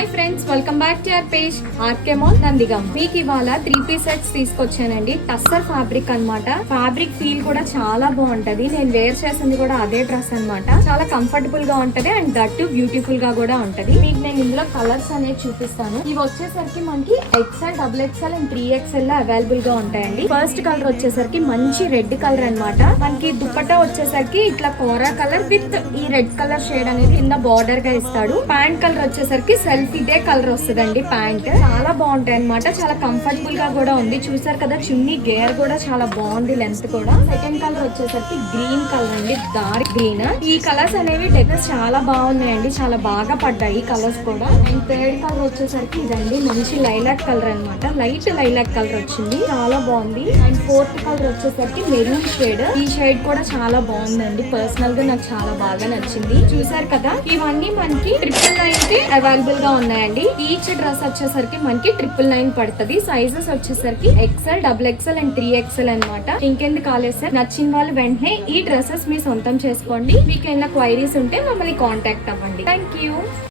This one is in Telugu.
Hi friends, welcome back to our page RK mall Nandigam. మీకు ఇవాళ 3-piece సెట్స్ తీసుకొచ్చానండి. టస్సర్ ఫ్యాబ్రిక్ అన్నమాట. ఫ్యాబ్రిక్ ఫీల్ కూడా చాలా బాగుంటది. నేను వేర్ చేసింది కూడా అదే డ్రెస్ అన్నమాట. చాలా కంఫర్టబుల్ గా ఉంటది అండ్ దట్టు బ్యూటిఫుల్ గా కూడా ఉంటది. మీకు నేను ఇందులో కలర్స్ అనేవి చూపిస్తాను. ఇవి వచ్చేసరికి మనకి XL, XXL అండ్ 3XL లో అవైలబుల్ గా ఉంటాయండి. ఫస్ట్ కలర్ వచ్చేసరికి మంచి రెడ్ కలర్ అన్నమాట. మనకి దుపట్టా వచ్చేసరికి ఇట్లా కోరా కలర్ విత్ ఈ రెడ్ కలర్ షేడ్ అనేది కింద బార్డర్ గా ఇస్తాడు. ప్యాంట్ కలర్ వచ్చేసరికి సెల్ఫ్ ఇదే కలర్ వస్తుందండి. ప్యాంట్ చాలా బాగుంటాయి అన్నమాట. చాలా కంఫర్టబుల్ గా కూడా ఉంది. చూసారు కదా, చున్నీ గేర్ కూడా చాలా బాగుంది, లెంత్ కూడా. సెకండ్ కలర్ వచ్చేసరికి గ్రీన్ కలర్ అండి, డార్క్ గ్రీన్. ఈ కలర్స్ అనేవి డెకర్స్ చాలా బాగున్నాయండి, చాలా బాగా పడ్డాయి కలర్స్ కూడా. అండ్ థర్డ్ కలర్ వచ్చేసరికి ఇదండి, మంచి లైలాక్ కలర్ అన్నమాట. లైట్ లైలాక్ కలర్ వచ్చింది, చాలా బాగుంది. అండ్ ఫోర్త్ కలర్ వచ్చేసరికి మెరూన్ షేడ్. ఈ షేడ్ కూడా చాలా బాగుందండి. పర్సనల్ గా నాకు చాలా బాగా నచ్చింది. చూసారు కదా, ఇవన్నీ మనకి 999 కి అవైలబుల్ గా ఉన్నాయండి. ఈచ్ డ్రెస్ వచ్చేసరికి మనకి 999 పడుతుంది. సైజెస్ వచ్చేసరికి XL, XXL అండ్ 3XL అన్నమాట. ఇంకెందుకు ఆలస్యం, నచ్చిన వాళ్ళు వెంటనే ఈ డ్రెస్సెస్ మీ సొంతం చేసుకోండి. మీకు ఏమైనా క్వైరీస్ ఉంటే మమ్మల్ని కాంటాక్ట్ అవ్వండి. Thank you.